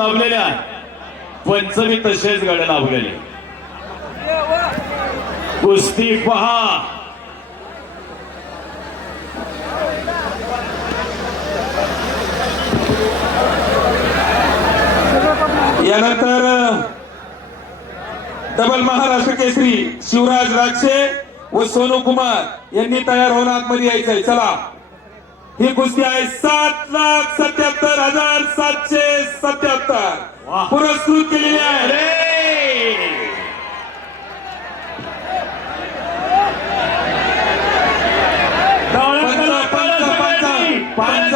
लावलेल्या पंचमी तसेच गाड्या लावलेले. कुस्ती पहा. यानंतर डबल महाराष्ट्र केसरी शिवराज राक्षे व सोनू कुमार यांनी तयार होऊन आतमध्ये यायचंय. चला. ही कुस्ती आहे सात लाख सत्याहत्तर हजार सातशे सत्याहत्तर. पुरस्कृत केलेली आहे. अरे! पंच पंच पंच पंच.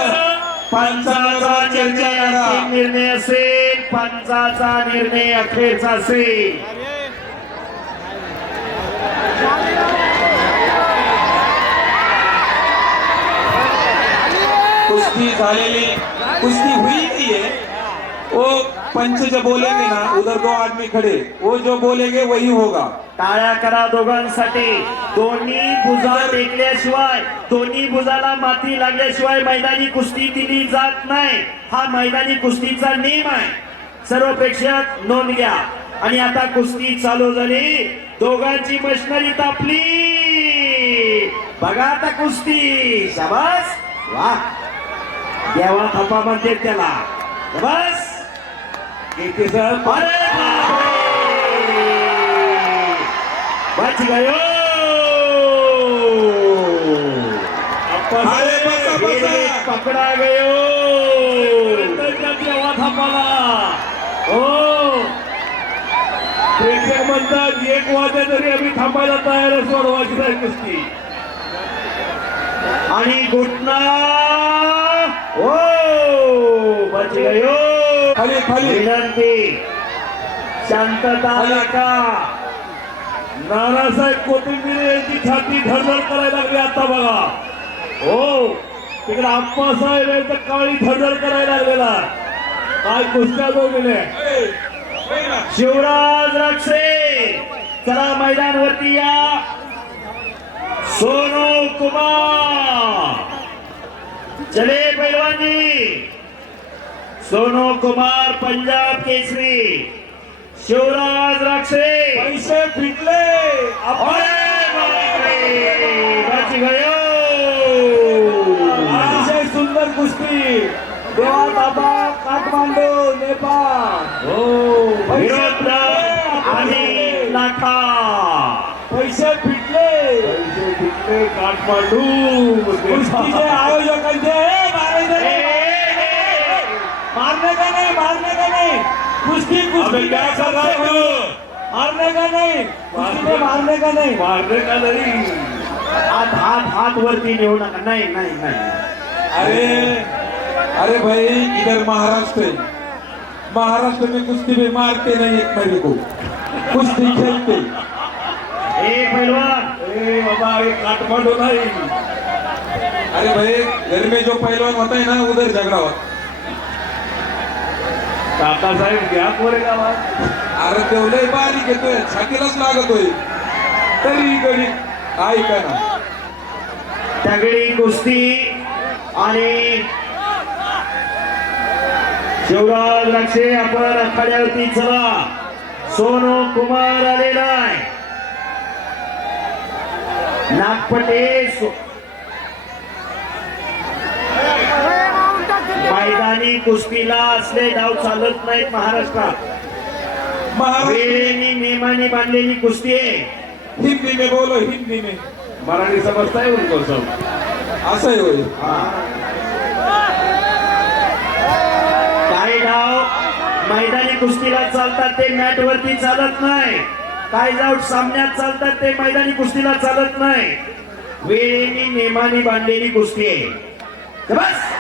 पंचाचा निर्णय असेल. पंचाचा निर्णय अखेरचा असेल. कुश्ती झालेली कुश्ती हुई नहीं है वो पंच जब बोलेंगे ना उधर दो आदमी खड़े. वो जो बोलेंगे वही होगा. टाळ्या करा दोघांसाठी. दोन्ही भुजा टेकल्याशिवाय दोन्ही भुजाला माती लागल्याशिवाय मैदानी कुस्ती दिली जात नाही. हा मैदानी कुस्तीचा नियम आहे. सर्व प्रेक्षक नोंद घ्या. आणि आता कुस्ती चालू झाली. दोघांची मशनरी तापली. बघा आता कुस्ती. शाबास. वा. देवा थप्पा म्हणते त्याला. शाबास किती सर! बच गयो. बसा, बसा. पकडा गयो. तेव्हा थांबाला हो. प्रेक्षक म्हणतात एक वाजता तरी आम्ही थांबायला तयार असतो सोडवायची नाही कुस्ती आणि घुटना. हो बच गयो खाली खाली. विनंती. शांतता राखा. नानासाहेब कोथिंबीर यांची छाती धडधड करायला लागली आता बघा. हो तिकडे आप्पासाहेब यांचं काळी धडधड करायला लागलेला काय कुस्त्या दोघीने शिवराज राक्षे चला मैदानवरती या. सोनू कुमार. चले पैलवानी सोनू कुमार पंजाब केसरी। शिवराज राक्षे। पैसे फिटले अतिशय सुंदर कुस्ती. देवा बाबा काठमांडू नेपाळ. हो विरोध आणि लाठा पैसे फिटले पिकले काठमांडू. आयोजकांचे "ए, मारायचं ए, नाही, ए, ए, मारने का नहीं? मारने का नहीं? कुश्ती अबे कुश्ती क्या में कर रहे सबसे हो? बड़ी- मारने का नहीं? कुश्ती में मारने का नहीं? मारने का नाही? हात हात हात वरती नेऊ नका. नाही नाही नाही. अरे अरे भाई इधर महाराष्ट्र है महाराष्ट्र में कुश्ती में मारते नहीं एक मेरे को। कुश्ती खेलते। ए पैलवान ए बाबा काठमांडू नाही. अरे भाई घर में जो पहलवान होता है ना उधर झगड़ा होता. काकासाहेब घ्या कोरे गावात. अरे तेवढे बारीक येतोय छातीलाच लागतोय तरी गडी ऐका ना. तगडी कुस्ती आणि शिवराज लक्षे आपण आखाड्यावरती चला. सोनू कुमार आलेला आहे. नागपटे मैदानी कुस्तीला असले डाव चालत नाहीत महाराष्ट्रात. महाराष्ट्र वेळेने नियमाने बांधलेली कुस्ती आहे. हिंदी में बोलो हिंदी में मराठी समजताय उनको सब असं आहे होय. काही डाव? मैदानी कुस्तीला चालतात ते मॅट वरती चालत नाही. काही डाव सामन्यात चालतात ते मैदानी कुस्तीला चालत नाही. वेळेने नेमाने बांधलेली कुस्ती आहे. बस.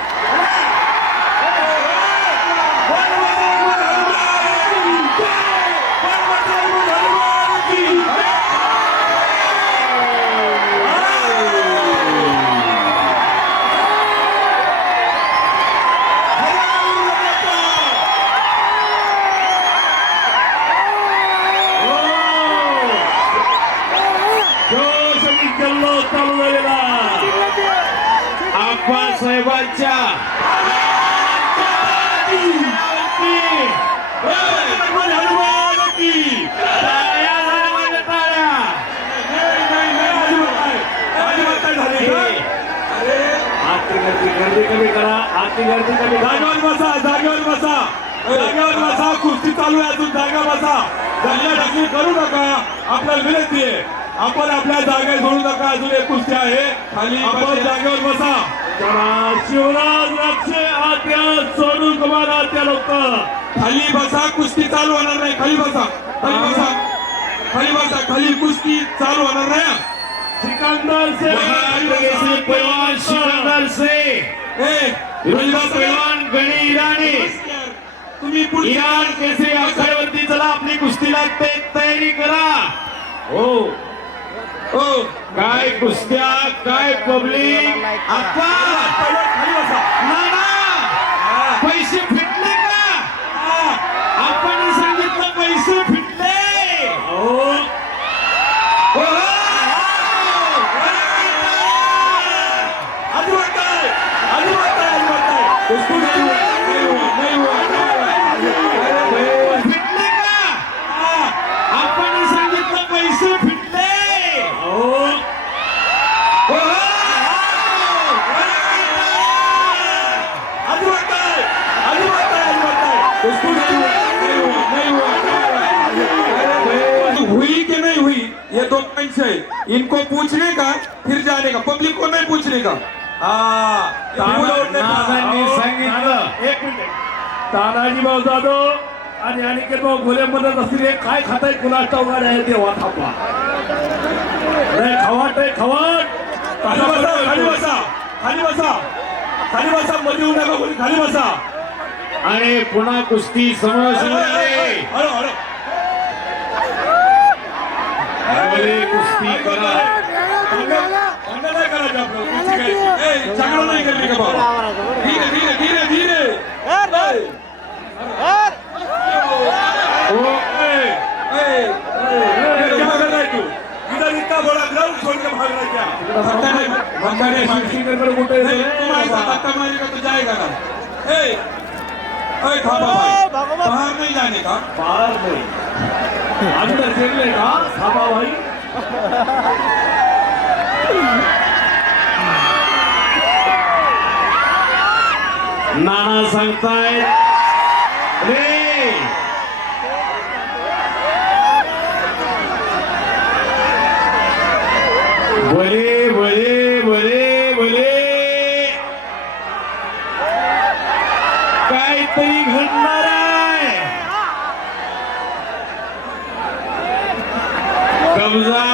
गर्दी कमी करा आजची गर्दी कमी जागेवर बसा जागेवर बसा. जागेवर बसा कुस्ती चालू आहे अजून जागा बसा. दंगा ढकली करू नका आपल्याला विनंती आहे. आपण आपल्या जागेत सोडू नका अजून एक कुस्ती आहे. खाली आपण जागेवर बसा. शिवराज लक्ष आत्या सोनू कुमार आत्या लोक. खाली बसा कुस्ती चालू होणार नाही. खाली बसा खाली बसा. खाली बसा खाली कुस्ती चालू होणार नाही. सिकंदर से पहलवान सिकंदर से पहलवान गणी ईरानी तुम्ही इराण केसरी आखाड्यावरती चला आपली कुस्ती लागते तयारी करा हो हो काय कुस्त्या काय पब्लिक आता पैसे हुई कि नहीं हुई ये दो पॉइंट्स है इनको पूछने का फिर जाने का पब्लिक को नहीं पूछने का हाँ सांगितलं एक मिनिट तानाजी भाऊ जाधव आणि अनिकेत भाऊ घोले म्हणत असतील हे काय खाताय कुणाचा उगाड आहे देवा थापा नाही खवाट आहे खवाट खाली बसा खाली बसा खाली बसा खाली बसा मध्ये येऊ नका खाली बसा आणि पुन्हा कुस्ती समोर शिवराले हळू हळू अरे कुस्ती करा भांडण नाही करायचं आपलं कुस्ती करायची. ए, झगडा नाही करली का बाबा धीरे धीरे धीरे धीरे ए, हो ए. ए, ए, क्या कर रहा है तू इधर इतना बड़ा ग्राउंड छोड़ के भाग रहा है क्या धक्का नहीं धक्का नहीं मारने. शिवशिंगरकडे कुठे नहीं, तुम ऐसा धक्का मारेगा तो जाएगा ना ए ए थापा भाई बाहर नहीं जाने का पार नाही अंदर शिरले का थापा भाई नाना सांगतायत रे बरे बरे बरे बरे काहीतरी घडणार आहे कब्जा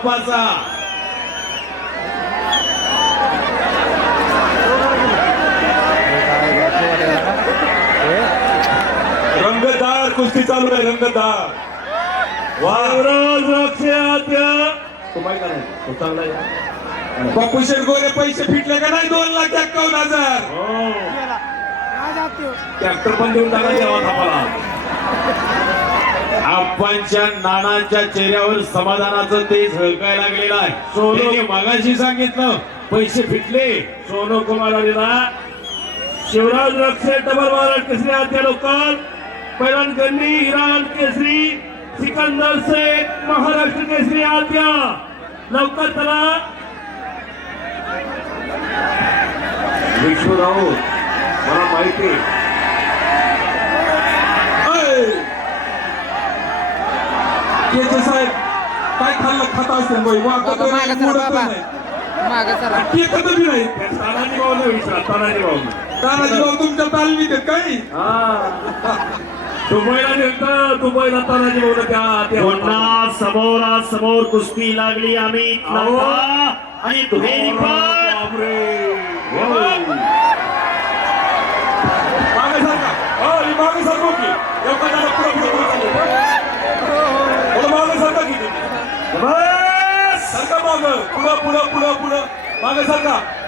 थापाचा रंगतदार कुस्ती चालू आहे रंगतदार वा. रोज लक्ष आत्या. तो काय करायचं तो चांगला आहे. बापू गोरे पैसे फिटले का नाही? दोन लाख एक्कावन्न हजार. हो. ट्रॅक्टर पण देऊन टाका देवा थापाला. आप्पांच्या नानांच्या चेहऱ्यावर समाधानाचं तेज झळकाय लागलेलं आहे. सोनो मागाशी सांगितलं पैसे फिटले. सोनो कुमार शिवराज रक्षे डबल महाराज केसरी आद्या लोकल गन्नी इराण केसरी सिकंदर शेख महाराष्ट्र केसरी आद्या. लवकर चला. विष्णू राऊत मला माहिती आहे ऐ! केचे साहेब. काय खाल्लं? खाता असेल बाई. वा बाबा मागं सरा बाबा. मागं सरा केकत बी नाही. त्या तानाजी भाऊला विचारा तानाजी भाऊ. तानाजी भाऊ तुमच्या तालमीत आहेत काही हा. दुबईला नेलतं दुबईला तानाजी भाऊ त्या पुन्हा समोरासमोर कुस्ती लागली आम्ही. आणि दुहेरी पाठ. मागे सारखा. हो ही मागे सारखो की एखाद्याला पुढं पुढं पुढं चालू थोडं मागे सारखा की तुम्ही बस सारखा मागं पुढं पुढं पुढं पुढं. मागे सरका.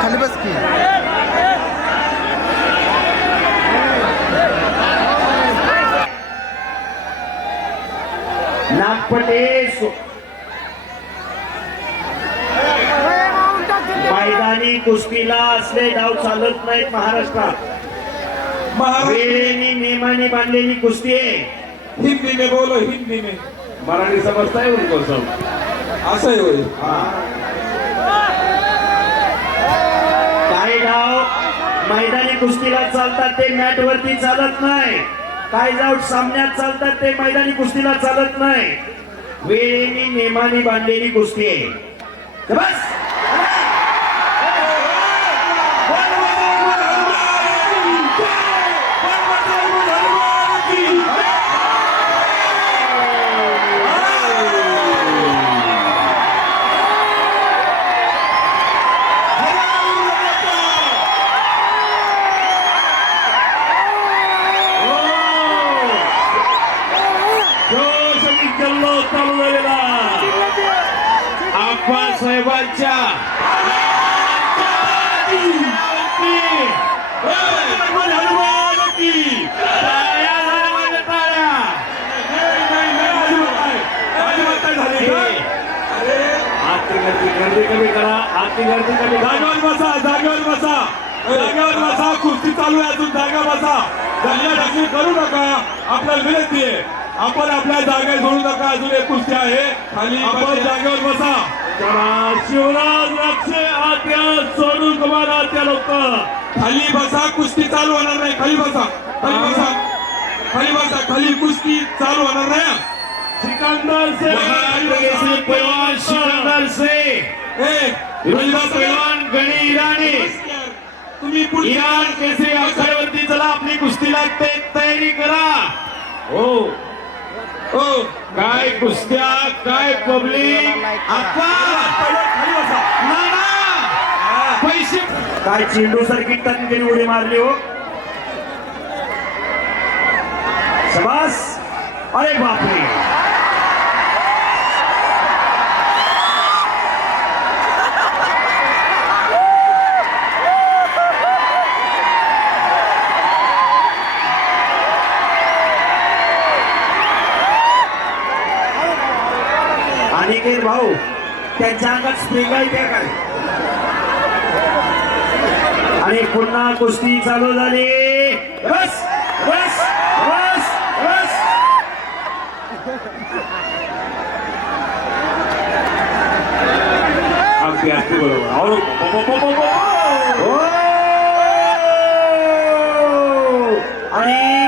खाली बस की. नागपटे सो- मैदानी कुस्तीला असले डाव चालत नाहीत महाराष्ट्रात. महाराष्ट्र वेळेने नियमाने बांधलेली कुस्ती आहे. हिंदी में बोलो हिंदी में मराठी समजताय उनको सब असं आहे होय काही डाव मैदानी कुस्तीला चालतात ते मॅट वरती चालत नाही. काय जाऊ सामन्यात चालतात ते मैदानी कुस्तीला चालत नाही. वेळेने नेमानी बांधलेली कुस्ती आहे. बस. जागेवर बसा जागेवर बसा. जागेवर बसा कुस्ती चालू आहे अजून. जागा बसा. दंगल करू नका. आपल्याला विनंती आहे. आपण आपल्या जागा सोडू नका. अजून एक कुस्ती आहे. खाली आपण जागेवर बसा. शिवराज लक्ष आत्या सोडून कुमार आत्या लोक. खाली बसा कुस्ती चालू होणार नाही. खाली बसा. खाली बसा. खाली बसा. खाली कुस्ती चालू होणार नाही. सिकंदर से पहलवान सिकंदर से ए, विरुद्ध पहलवान गणी ईरानी तुम्ही इराण केसरी आखाड्यावरती चला आपली कुस्ती लागते. तयारी करा. हो. हो. काय कुस्त्या काय पब्लिक? आता. पैसे. काय चेंडू सारखी टनकन उडी मारली हो. शबास. अरे बापरे. त्यांच्या अंगात स्प्रिंग आहे त्या काय? आणि पुन्हा कुस्ती चालू झाली. बस बस बस बस आमची असते बरोबर. अहो, आणि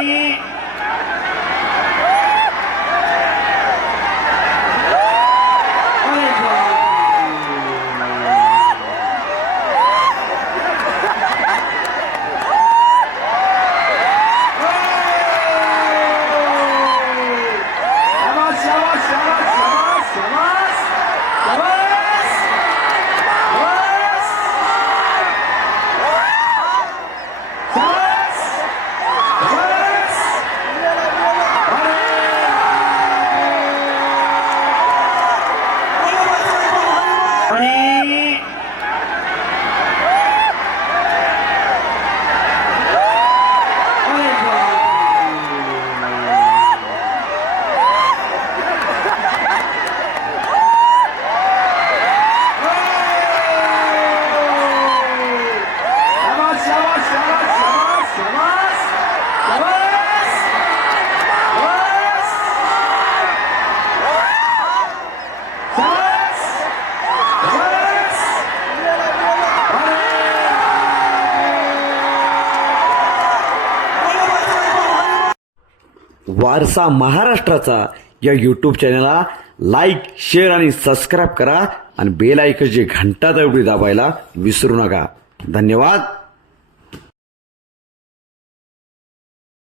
वारसा महाराष्ट्राचा या यूट्यूब चॅनलला लाईक शेअर आणि सबस्क्राईब करा आणि बेल आयकनची घंटा दवडी दाबायला विसरू नका. धन्यवाद.